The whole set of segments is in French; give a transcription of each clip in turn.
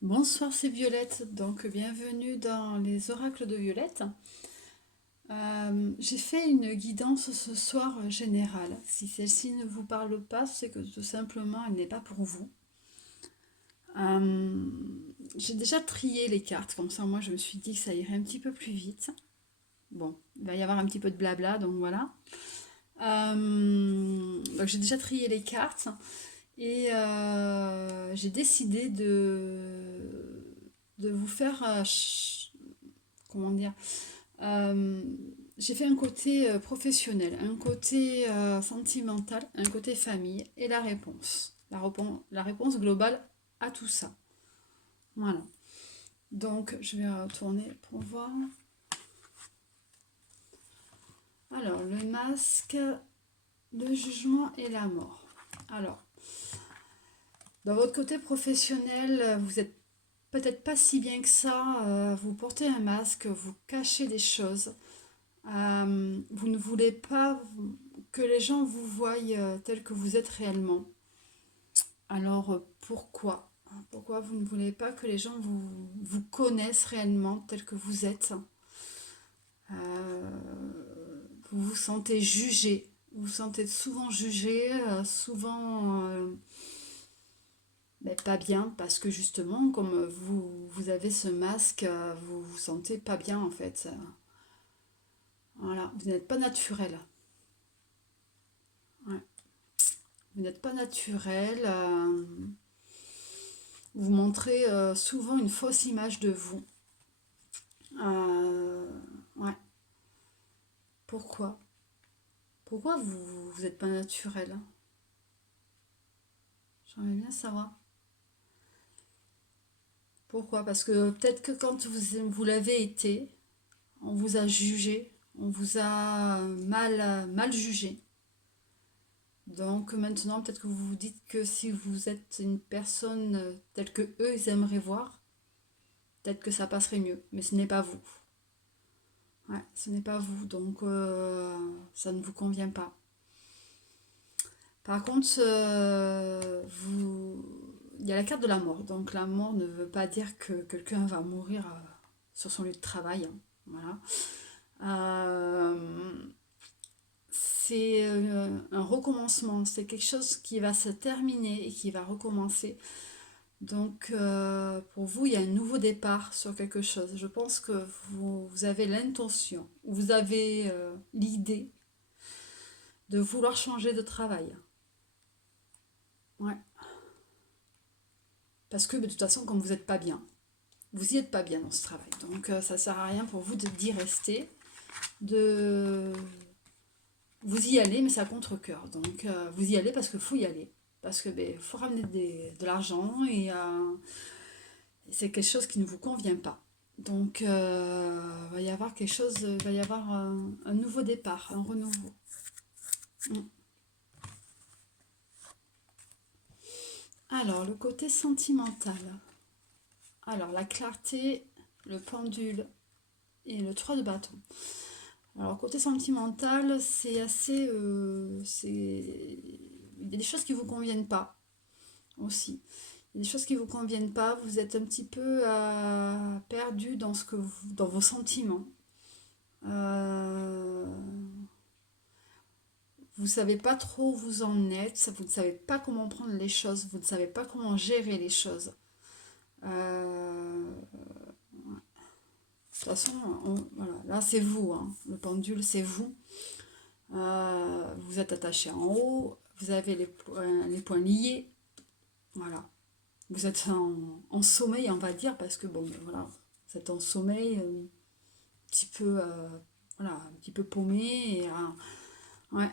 Bonsoir, c'est Violette, donc bienvenue dans les oracles de Violette. J'ai fait une guidance ce soir générale. Si celle-ci ne vous parle pas, c'est que tout simplement elle n'est pas pour vous. Euh, j'ai déjà trié les cartes, comme ça moi je me suis dit que ça irait un petit peu plus vite. Bon, il va y avoir un petit peu de blabla, donc voilà. Donc j'ai déjà trié les cartes et j'ai décidé de vous faire comment dire, euh, j'ai fait un côté professionnel, un côté sentimental, un côté famille et la réponse. La réponse globale à tout ça. Voilà. Donc, je vais retourner pour voir. Alors, le masque, le jugement et la mort. Alors, dans votre côté professionnel, vous êtes peut-être pas si bien que ça. Vous portez un masque, vous cachez des choses. Vous ne voulez pas que les gens vous voient tel que vous êtes réellement. Alors pourquoi? Pourquoi vous ne voulez pas que les gens vous connaissent réellement tel que vous êtes? Vous vous sentez jugé. Vous vous sentez souvent jugé, souvent ben, pas bien, parce que justement, comme vous avez ce masque, vous vous sentez pas bien en fait. Voilà, vous n'êtes pas naturel. Ouais. Vous n'êtes pas naturel. Vous montrez souvent une fausse image de vous. Ouais. Pourquoi? Pourquoi vous n'êtes pas naturel? J'aimerais bien savoir. Pourquoi? Parce que peut-être que quand vous l'avez été, on vous a jugé, on vous a mal jugé. Donc maintenant, peut-être que vous vous dites que si vous êtes une personne telle que eux, ils aimeraient voir, peut-être que ça passerait mieux. Mais ce n'est pas vous. Ouais, ce n'est pas vous. Donc ça ne vous convient pas. Par contre, il y a la carte de la mort. Donc la mort ne veut pas dire que quelqu'un va mourir sur son lieu de travail, hein. Voilà. Euh, c'est un recommencement. C'est quelque chose qui va se terminer et qui va recommencer. Donc pour vous, il y a un nouveau départ sur quelque chose. Je pense que vous avez l'intention, vous avez l'idée de vouloir changer de travail. Ouais. Parce que de toute façon, comme vous n'êtes pas bien, vous y êtes pas bien dans ce travail. Donc ça sert à rien pour vous d'y rester, de vous y allez, mais c'est à contre-cœur. Donc vous y allez parce qu'il faut y aller. Parce que ben, faut ramener de l'argent et c'est quelque chose qui ne vous convient pas. Donc il va y avoir quelque chose, il va y avoir un nouveau départ, un renouveau. Mm. Alors le côté sentimental. Alors la clarté, le pendule et le 3 de bâton. Alors, côté sentimental, c'est assez. Il y a des choses qui vous conviennent pas aussi. Il y a des choses qui vous conviennent pas. Vous êtes un petit peu perdu dans, dans vos sentiments. Euh, vous savez pas trop où vous en êtes. Vous ne savez pas comment prendre les choses. Vous ne savez pas comment gérer les choses. De toute façon, voilà, là c'est vous, hein. Le pendule c'est vous. Vous êtes attaché en haut, vous avez les poings liés, voilà. Vous êtes en sommeil, on va dire, parce que bon, ben voilà, vous êtes en sommeil, un petit peu, voilà, un petit peu paumé. Et, ouais.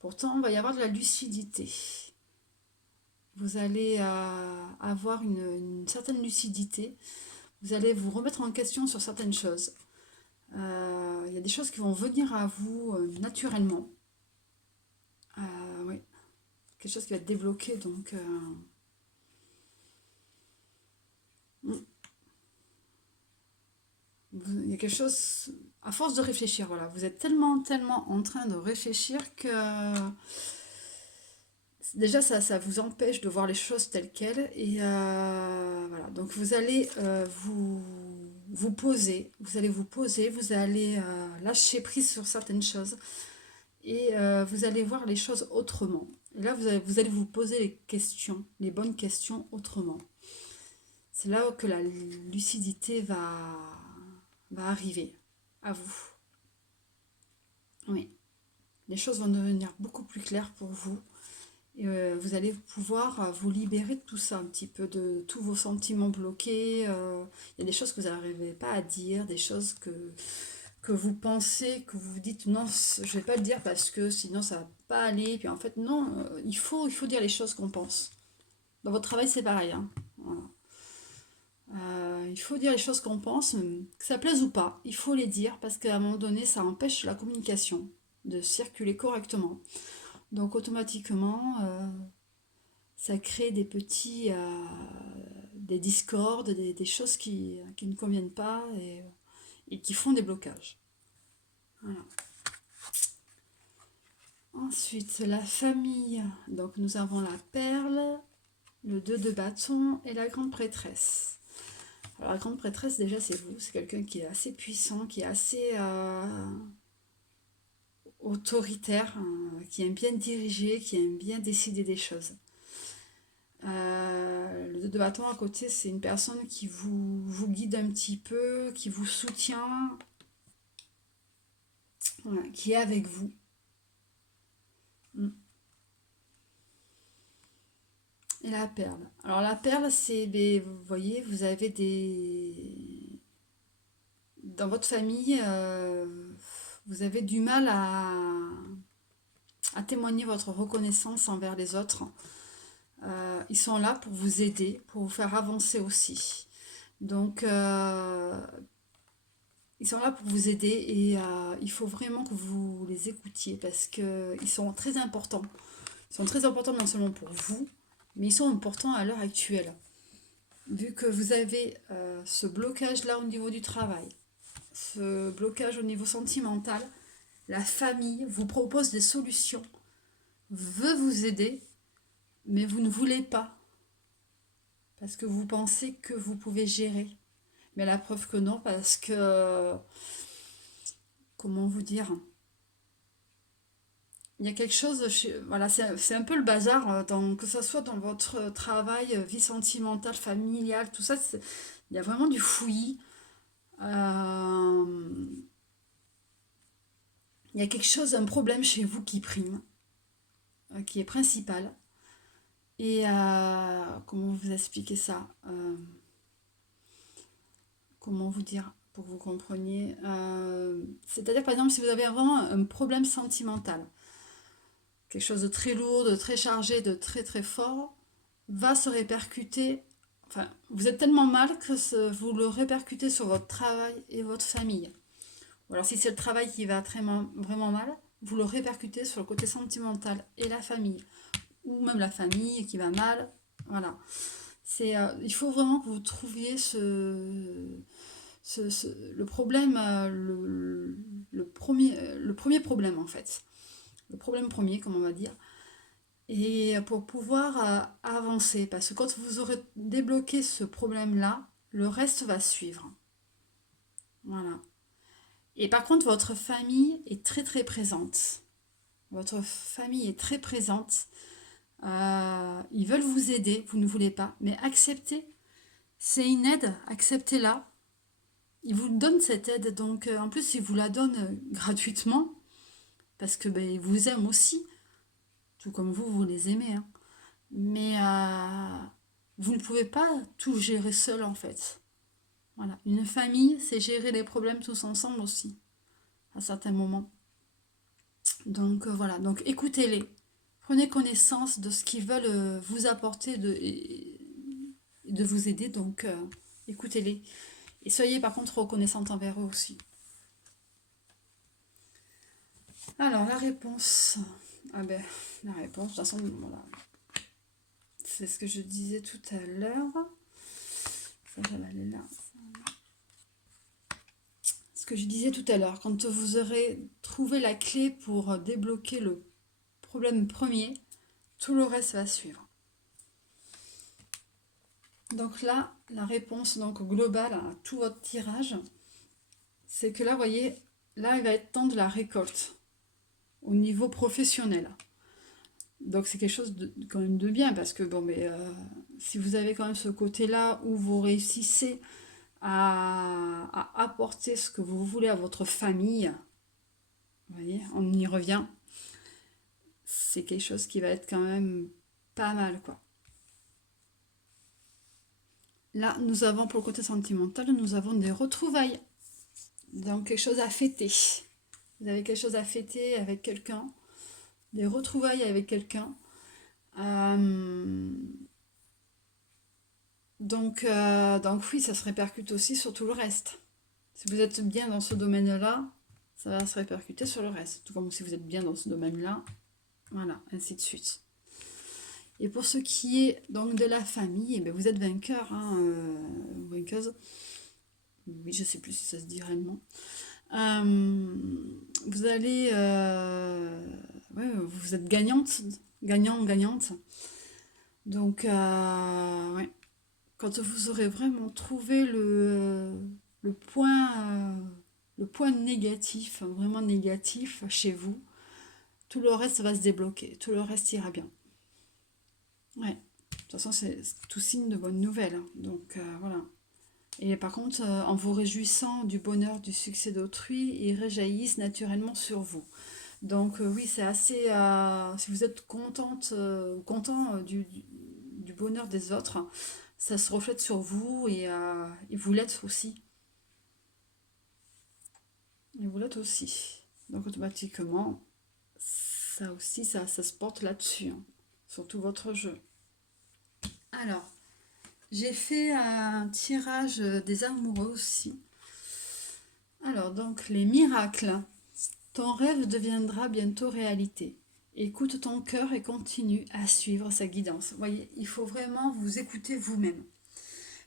Pourtant, il va y avoir de la lucidité. Vous allez avoir une certaine lucidité. Vous allez vous remettre en question sur certaines choses. Il y a des choses qui vont venir à vous naturellement. Oui, quelque chose qui va être débloqué, donc il y a quelque chose, à force de réfléchir, voilà, vous êtes tellement en train de réfléchir que Déjà, ça vous empêche de voir les choses telles quelles. Et voilà, donc vous allez vous poser, vous allez lâcher prise sur certaines choses et vous allez voir les choses autrement. Et là, vous allez vous poser les questions, les bonnes questions autrement. C'est là que la lucidité va arriver à vous. Oui, les choses vont devenir beaucoup plus claires pour vous. Et vous allez pouvoir vous libérer de tout ça, un petit peu de tous vos sentiments bloqués. Il y a des choses que vous n'arrivez pas à dire, des choses que vous pensez, que vous vous dites non, je ne vais pas le dire parce que sinon ça ne va pas aller. Puis en fait, non, il faut dire les choses qu'on pense. Dans votre travail, c'est pareil, hein. Voilà. Il faut dire les choses qu'on pense, que ça plaise ou pas. Il faut les dire parce qu'à un moment donné, ça empêche la communication de circuler correctement. Donc automatiquement, ça crée des petits, des discordes, des choses qui ne conviennent pas et qui font des blocages. Voilà. Ensuite, la famille. Donc nous avons la perle, le 2 de bâton et la grande prêtresse. Alors la grande prêtresse, déjà c'est vous, c'est quelqu'un qui est assez puissant, qui est assez autoritaire, hein, qui aime bien diriger, qui aime bien décider des choses. Le 2 de bâton à côté, c'est une personne qui vous guide un petit peu, qui vous soutient, voilà, qui est avec vous. Et la perle. Alors la perle, c'est, ben, vous voyez, vous avez des... Dans votre famille, vous avez du mal à témoigner votre reconnaissance envers les autres. Ils sont là pour vous aider, pour vous faire avancer aussi. Donc, ils sont là pour vous aider et il faut vraiment que vous les écoutiez parce qu'ils sont très importants. Ils sont très importants non seulement pour vous, mais ils sont importants à l'heure actuelle. Vu que vous avez ce blocage-là au niveau du travail, ce blocage au niveau sentimental, la famille vous propose des solutions, veut vous aider, mais vous ne voulez pas parce que vous pensez que vous pouvez gérer. Mais la preuve que non, parce que, comment vous dire, il y a quelque chose, voilà, c'est un peu le bazar, que ce soit dans votre travail, vie sentimentale, familiale, tout ça, il y a vraiment du fouillis. Euh, il y a quelque chose, un problème chez vous qui prime, qui est principal. Et comment vous expliquer ça? Comment vous dire pour que vous compreniez? C'est-à-dire, par exemple, si vous avez vraiment un problème sentimental, quelque chose de très lourd, de très chargé, de très très fort, va se répercuter. Enfin, vous êtes tellement mal que vous le répercutez sur votre travail et votre famille. Ou alors si c'est le travail qui va vraiment mal, vous le répercutez sur le côté sentimental et la famille. Ou même la famille qui va mal. Voilà. Il faut vraiment que vous trouviez le problème, le premier problème en fait. Le problème premier, comme on va dire. Et pour pouvoir avancer, parce que quand vous aurez débloqué ce problème-là, le reste va suivre. Voilà. Et par contre, votre famille est très très présente. Votre famille est très présente. Ils veulent vous aider, vous ne voulez pas, mais acceptez. C'est une aide, acceptez-la. Ils vous donnent cette aide, donc en plus, ils vous la donnent gratuitement, parce que ben, ils vous aiment aussi, tout comme vous les aimez, hein. Mais vous ne pouvez pas tout gérer seul en fait. Voilà. Une famille, c'est gérer les problèmes tous ensemble aussi, à certains moments. Donc voilà, donc écoutez-les. Prenez connaissance de ce qu'ils veulent vous apporter et de vous aider, donc écoutez-les. Et soyez par contre reconnaissante envers eux aussi. Alors la réponse. Ah ben, la réponse, de toute façon, voilà. C'est ce que je disais tout à l'heure. Ça, j'allais aller là. Ce que je disais tout à l'heure, quand vous aurez trouvé la clé pour débloquer le problème premier, Tout le reste va suivre. Donc là, la réponse donc globale à tout votre tirage, c'est que là, vous voyez, là, il va être temps de la récolte au niveau professionnel. Donc c'est quelque chose de, quand même de bien parce que bon, mais si vous avez quand même ce côté-là où vous réussissez à apporter ce que vous voulez à votre famille, vous voyez, on y revient, c'est quelque chose qui va être quand même pas mal, quoi. Là, nous avons pour le côté sentimental, nous avons des retrouvailles. Donc quelque chose à fêter. Vous avez quelque chose à fêter avec quelqu'un, des retrouvailles avec quelqu'un. Donc oui, ça se répercute aussi sur tout le reste. Si vous êtes bien dans ce domaine-là, ça va se répercuter sur le reste. Tout comme si vous êtes bien dans ce domaine-là, voilà, ainsi de suite. Et pour ce qui est donc de la famille, eh bien, vous êtes vainqueur, hein, vainqueuse. Oui, je sais plus si ça se dit réellement. Vous allez, ouais, vous êtes gagnante, gagnant, gagnante. Donc, ouais, quand vous aurez vraiment trouvé le point, le point négatif, vraiment négatif chez vous, tout le reste va se débloquer, tout le reste ira bien. Ouais, de toute façon, c'est tout signe de bonnes nouvelles, hein. Donc, voilà. Et par contre, en vous réjouissant du bonheur, du succès d'autrui, ils réjaillissent naturellement sur vous. Donc oui, c'est assez... si vous êtes contente, content du bonheur des autres, ça se reflète sur vous et vous l'êtes aussi. Et vous l'êtes aussi. Donc automatiquement, ça aussi, ça se porte là-dessus, hein, sur tout votre jeu. Alors, j'ai fait un tirage des amoureux aussi. Alors, donc, les miracles. Ton rêve deviendra bientôt réalité. Écoute ton cœur et continue à suivre sa guidance. Vous voyez, il faut vraiment vous écouter vous-même.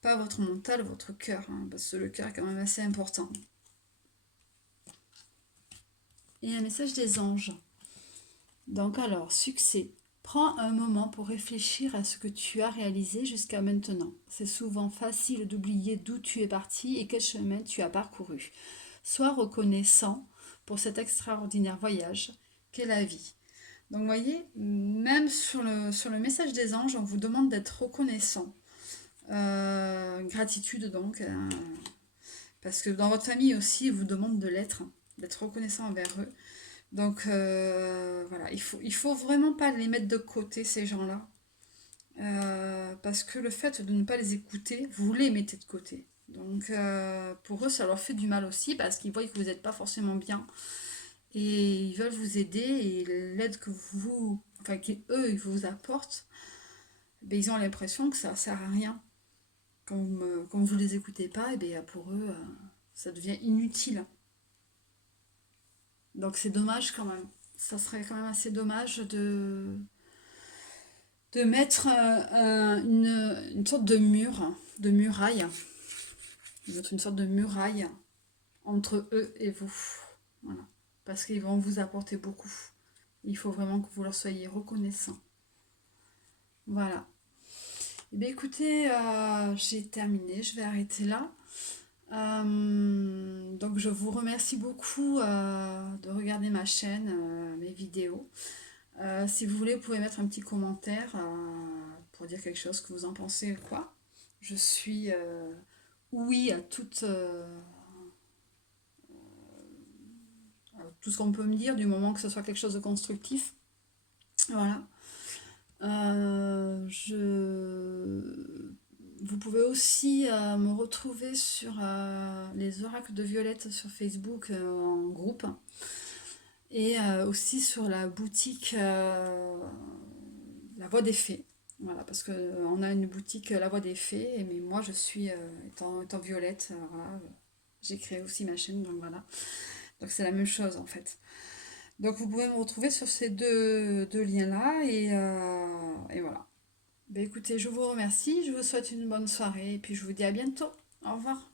Pas votre mental, votre cœur, hein, parce que le cœur est quand même assez important. Et un message des anges. Donc alors, succès. Prends un moment pour réfléchir à ce que tu as réalisé jusqu'à maintenant. C'est souvent facile d'oublier d'où tu es parti et quel chemin tu as parcouru. Sois reconnaissant pour cet extraordinaire voyage qu'est la vie. Donc vous voyez, même sur le message des anges, on vous demande d'être reconnaissant. Gratitude donc, parce que dans votre famille aussi, ils vous demandent de l'être, d'être reconnaissant envers eux. Donc voilà, il faut vraiment pas les mettre de côté, ces gens-là. Parce que le fait de ne pas les écouter, vous les mettez de côté. Donc pour eux, ça leur fait du mal aussi parce qu'ils voient que vous n'êtes pas forcément bien. Et ils veulent vous aider et l'aide que vous, enfin qu'eux, ils vous apportent, ben, ils ont l'impression que ça ne sert à rien. Quand vous ne les écoutez pas, et bien pour eux, ça devient inutile. Donc c'est dommage quand même. Ça serait quand même assez dommage de mettre une sorte de mur, de muraille, de mettre une sorte de muraille entre eux et vous. Voilà. Parce qu'ils vont vous apporter beaucoup. Il faut vraiment que vous leur soyez reconnaissants. Voilà. Eh bien, écoutez, j'ai terminé, je vais arrêter là. Donc je vous remercie beaucoup de regarder ma chaîne, mes vidéos. Si vous voulez, vous pouvez mettre un petit commentaire pour dire quelque chose que vous en pensez ou quoi. Je suis oui à tout ce qu'on peut me dire, du moment que ce soit quelque chose de constructif. Voilà. Vous pouvez aussi me retrouver sur les oracles de Violette sur Facebook en groupe et aussi sur la boutique La Voix des Fées. Voilà, parce qu'on a une boutique La Voix des Fées, mais moi je suis, étant Violette, voilà, j'ai créé aussi ma chaîne, donc voilà. Donc c'est la même chose en fait. Donc vous pouvez me retrouver sur ces deux liens-là et voilà. Ben écoutez, je vous remercie, je vous souhaite une bonne soirée et puis je vous dis à bientôt. Au revoir.